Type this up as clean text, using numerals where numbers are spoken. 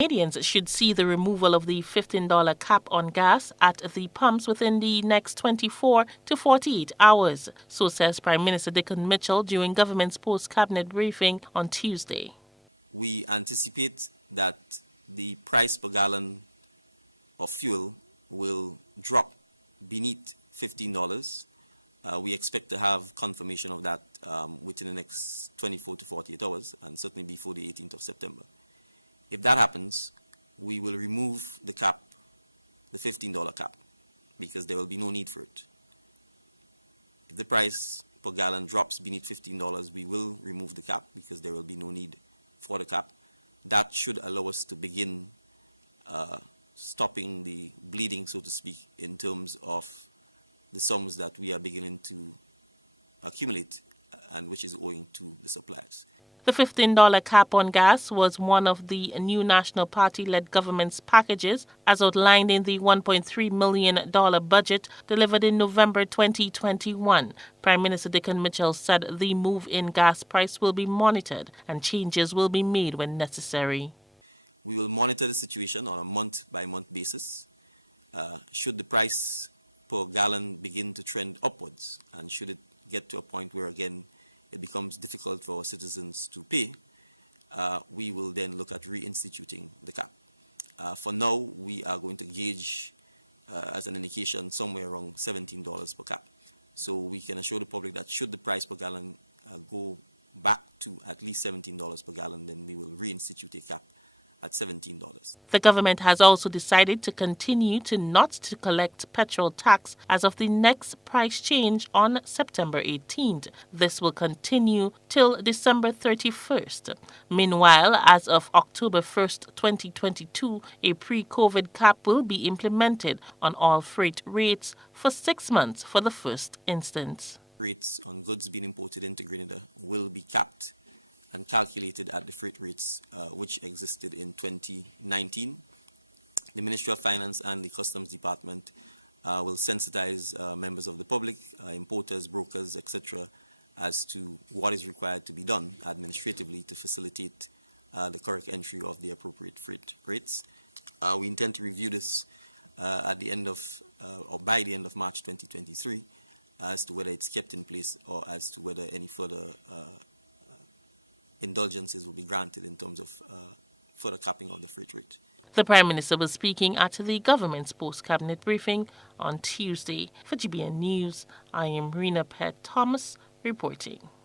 Canadians should see the removal of the $15 cap on gas at the pumps within the next 24 to 48 hours, so says Prime Minister Dickon Mitchell during government's post-cabinet briefing on Tuesday. We anticipate that the price per gallon of fuel will drop beneath $15. We expect to have confirmation of that within the next 24 to 48 hours, and certainly before the 18th of September. If that happens, we will remove the cap, the $15 cap, because there will be no need for it. If the price per gallon drops beneath $15, we will remove the cap because there will be no need for the cap. That should allow us to begin stopping the bleeding, so to speak, in terms of the sums that we are beginning to accumulate and which is owing to the suppliers. The $15 cap on gas was one of the new National Party-led government's packages, as outlined in the $1.3 million budget delivered in November 2021. Prime Minister Dickon Mitchell said the move in gas price will be monitored and changes will be made when necessary. We will monitor the situation on a month-by-month basis. Should the price per gallon begin to trend upwards, and should it get to a point where, again, it becomes difficult for our citizens to pay, we will then look at reinstituting the cap. For now, we are going to gauge, as an indication, somewhere around $17 per cap. So we can assure the public that should the price per gallon go back to at least $17 per gallon, then we will reinstitute a cap at $17. The government has also decided to continue to not to collect petrol tax as of the next price change on September 18th. This will continue till December 31st. Meanwhile, as of October 1st, 2022, a pre-COVID cap will be implemented on all freight rates for 6 months for the first instance. Rates on goods being imported into Grenada will be capped and calculated at the freight rates which existed in 2019. The Ministry of Finance and the Customs Department will sensitize members of the public, importers, brokers, etc., as to what is required to be done administratively to facilitate the correct entry of the appropriate freight rates. We intend to review this at the end of, or by the end of March 2023, as to whether it's kept in place or as to whether any further indulgences will be granted in terms of further capping of the freight rate. The Prime Minister was speaking at the government's post-cabinet briefing on Tuesday. For GBN News, I am Rena Pett Thomas reporting.